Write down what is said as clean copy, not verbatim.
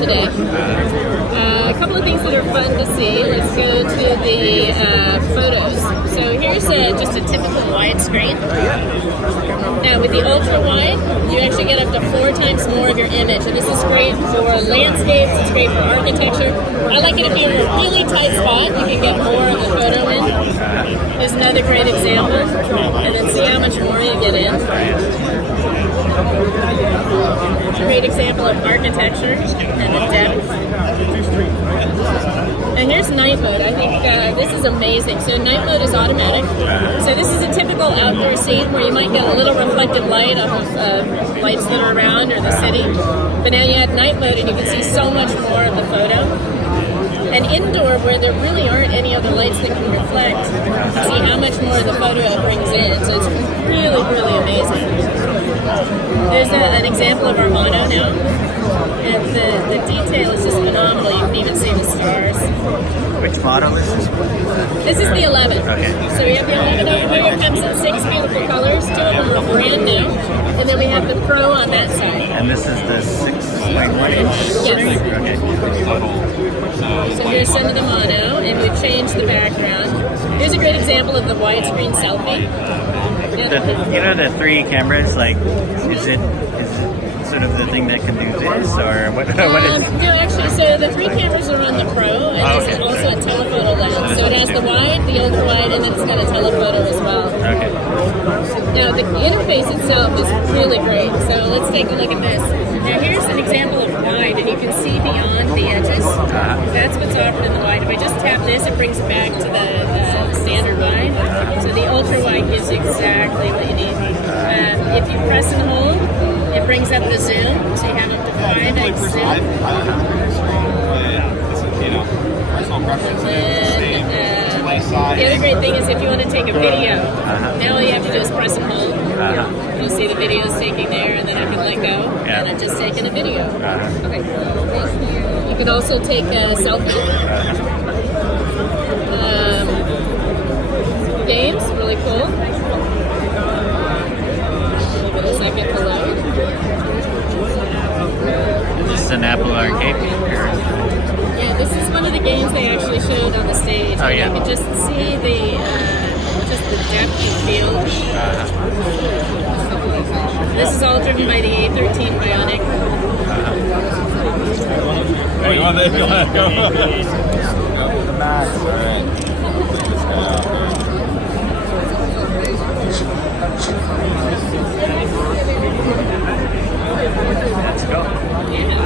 today. A couple of things that are fun to see. Let's go to the photos. So here's just a typical widescreen. Now with the ultra wide, you actually get up to 4 times more of your image. And this is great for landscapes, it's great for architecture. I like it if you're in a really tight spot, you can get more of the photo in. Here's another great example. And then see how much more you get in. Great example of architecture and the depth. And here's night mode. I think this is amazing. So night mode is automatic. So this is a typical outdoor scene where you might get a little reflective light off of lights that are around or the city. But now you add night mode and you can see so much more of the photo. And indoor, where there really aren't any other lights that can reflect, you can see how much more of the photo it brings in. So it's really, really amazing. There's an example of our mono now. And the detail is just phenomenal. You can even see the stars. Which model is this? This is the 11. Okay. So we have the 11 over here. It comes in 6 beautiful colors. 2 of them are brand new. And then we have the Pro on that side. And this is the 6.1 inch? Yes. Okay. So here's some of the mono, and we've changed the background. Here's a great example of the widescreen selfie. You know the 3 cameras, like, is it sort of the thing that can do this, or what? No, actually, so the 3 cameras are on the Pro, and this is also a telephoto lens. So it has the wide, the ultra wide, and then it's got a telephoto as well. Okay. Now the interface itself is really great. So let's take a look at this. Now here's an example of wide, and you can see beyond the edges. That's what's offered in the wide. If I just tap this, it brings it back to the standard wide. So the ultra wide gives you exactly what you need. If you press and hold, it brings up the zoom, so you have up to 5x zoom. The other great thing is if you want to take a video, now all you have to do is press and hold. You'll see the video is taking there, and then I can let go, and I'm just taking a video. Okay. You can also take a selfie. Games, really cool. Give it a second to load. This is an Apple Arcade? Yeah, this is one of the games they actually showed on the stage. Oh, yeah. You can just see the depth of field. This is all driven by the A13 Bionic. Hey, you want to go? Yeah.